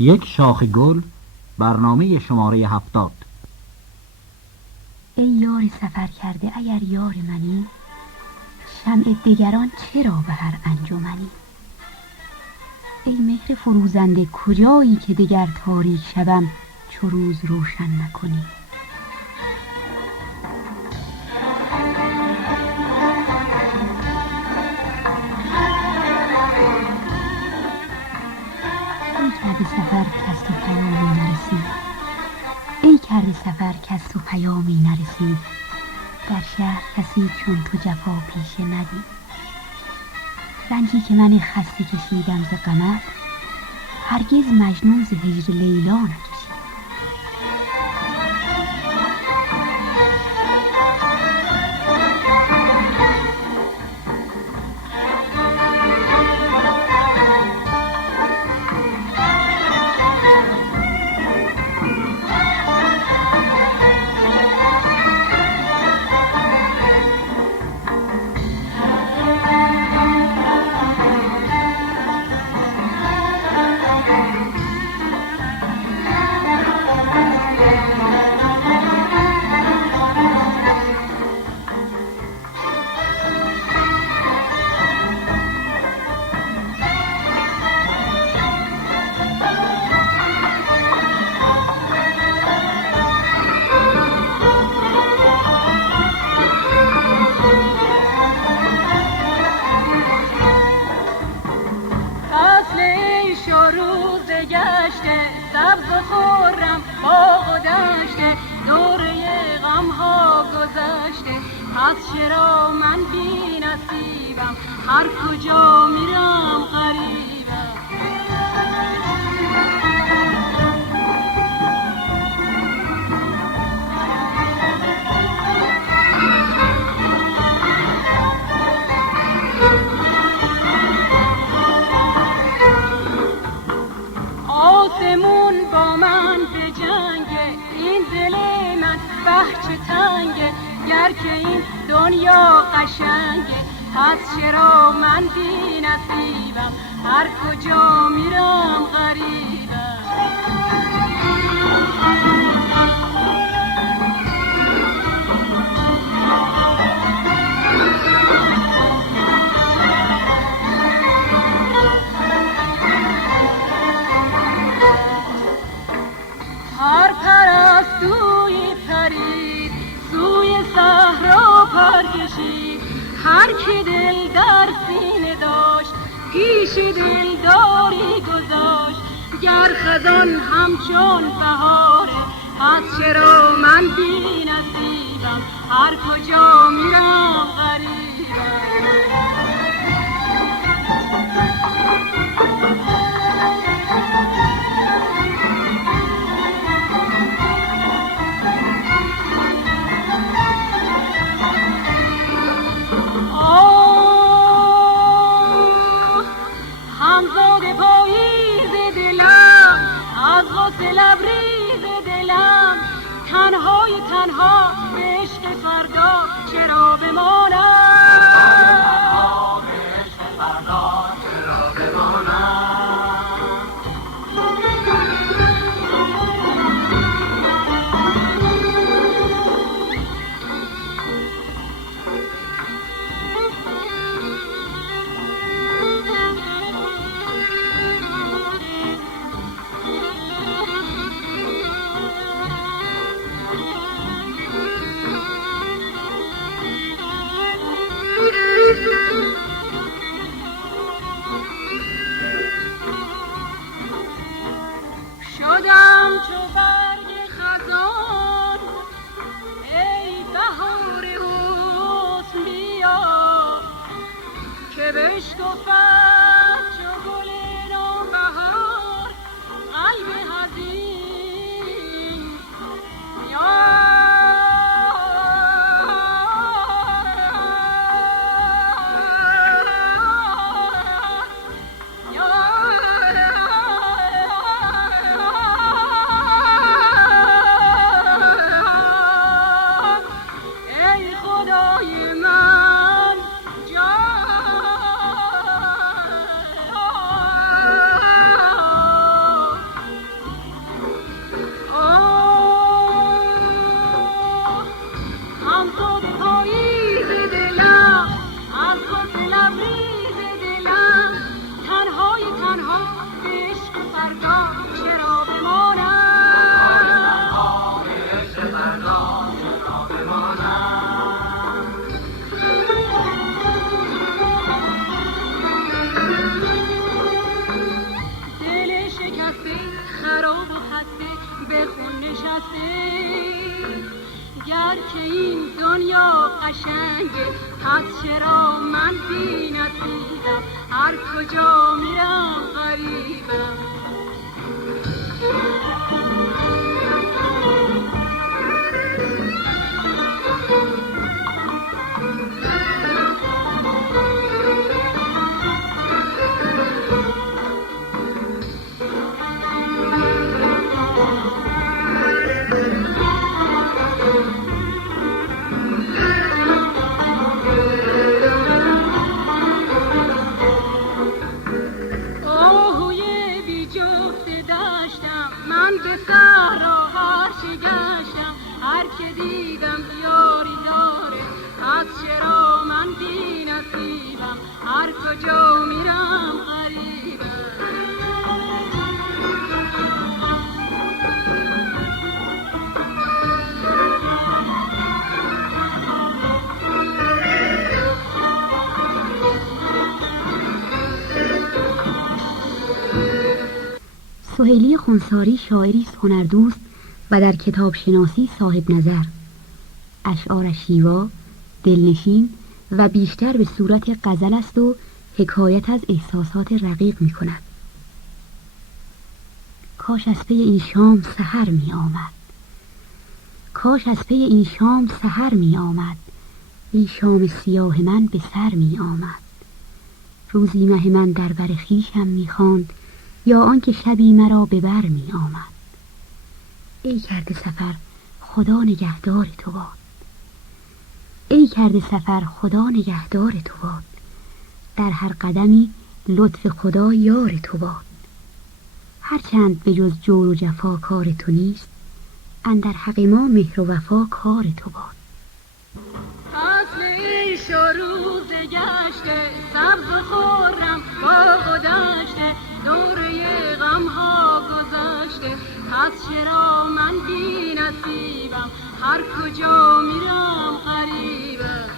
یک شاخ گل، برنامه شماره 70. ای یار سفر کرده اگر یار منی، شمع دگران چرا به هر انجمنی؟ ای مهر فروزنده کجایی که دگر تاریک شبم چو روز روشن نکنی؟ ای کرده سفر کس تو پیامی نرسید، در شهر کسی چون تو جفا پیشه ندید. رنجی که من خسته کشیدم ز غمت، هرگز مجنون ز هجر لیلا نکشید. از چرا من بی نصیبم، هر کجا میرم غریبم. آسمون با من به جنگه، این دل من بهچه تنگه. گر که این دنیا قشنگه، پس چرا من بی نصیبم، هر کجا میرم غریبم. هر پرستوی پرید سوی صحرا پر کشید، هر که دل در سینه داشت پیش دلداری گذاشت. گر خزان همچون بهاره، پس چرا من بی نصیبم، هر کجا میرم غریبم. لبریز دلم تنهای تنها به عشق فردا چرا بمانم؟ تنها به عشق فردا چرا بمانم؟ شدم چو برگ خزان، ای بهار حسن بیا، که بشکفد چو گل نوبهار قلب حزین. هر کجا میرم غریبم. هر کجا میرم غریبم. سهیلی خونساری شاعری است هنردوست و در کتاب شناسی صاحب نظر. اشعارش شیوا، دلنشین و بیشتر به صورت غزل است و حکایت از احساسات رقیق می کند. کاش از پی این شام سحر می آمد، کاش از پی این شام سحر می آمد، این شام سیاه من به سر می آمد. روزی مه من در بر خویشم می خواند، یا آنکه شبی مرا به بر می آمد. ای کرده سفر خدا نگهدار تو باد، ای کرده سفر خدا نگهدار تو باد، در هر قدمی لطف خدا یار تو باد. هرچند به جز جور و جفا کار تو نیست، اندر حق ما مهر و وفا کار تو باد. فصل عیش و روز گشته، سبز و خرم باغ و دشته، دوره غم ها گذشته، پس چرا من بی نصیبم، هر کجا میرم غریبم.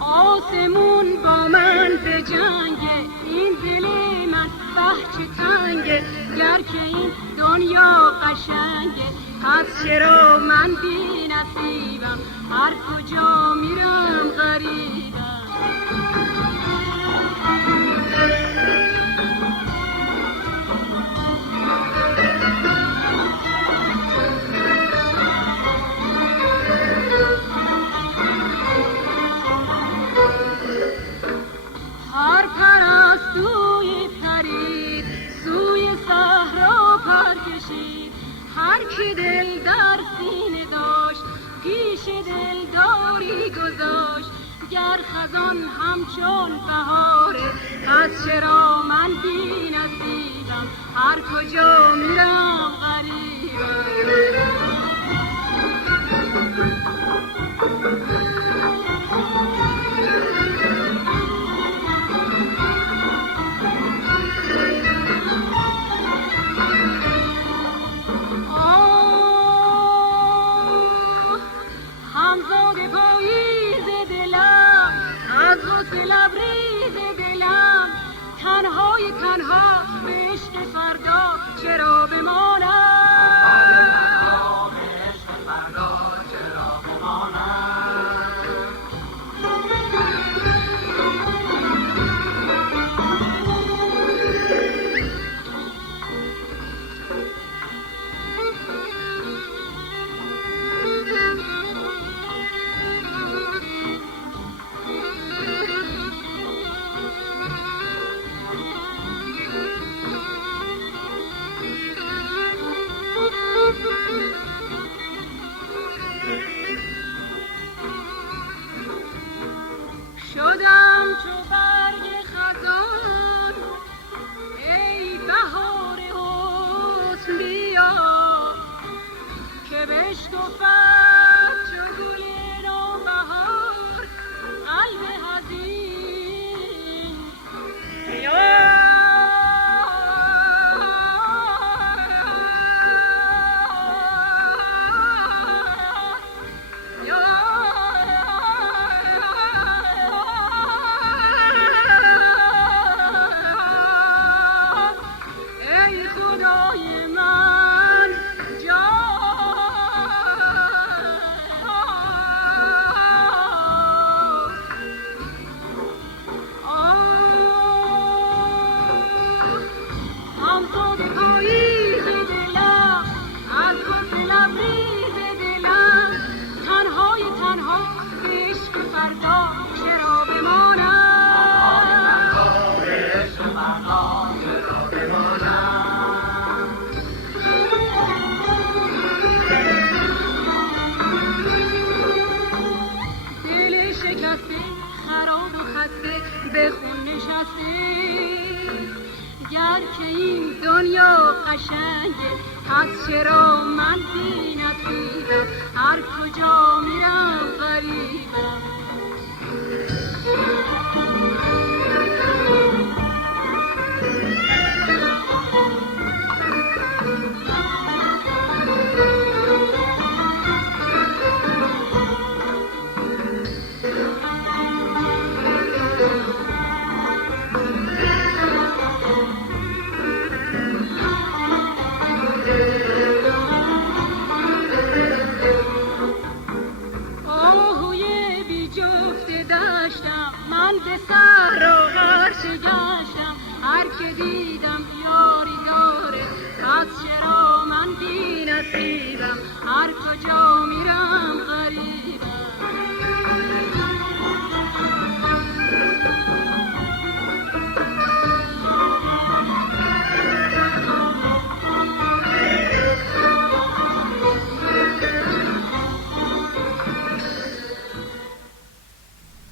آسمون با من به جنگه، این دل من بهچه تنگه، گر که این دنیا قشنگه، پس چرا من بی نصیبم، هر کجا میرم غریبم. هر پرستوی پرید، سوی صحرا پر کشید، هر کی دل در سینه داشت، پیش دلداری گذاشت. گر خزان همچون بهاره، پس چرا من بی نصیبم، هر کجا میرم غریبم. تنها به عشق فردا چرا بمانم، شدم چو برگ خزان، ای بهار حسن بیا، که بشکفد چو گل نوبهار قلب حزین. که این دنیا قشنگه، پس چرا من بی نصیبم، هر کجا میرم غریبم. من به سر و غرش گشتم، هر که دیدم یاری داره، پس چرا من بی نصیبم، هر کجا میرم غریبم.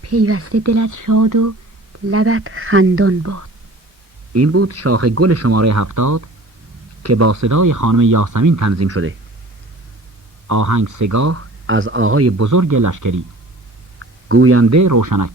پیوسته دلت شاد و لبت خندان باد. این بود شاخ گل شماره 70 که با صدای خانم یاسمین تنظیم شده. آهنگ سگاه از آقای بزرگ لشکری، گوینده روشنک.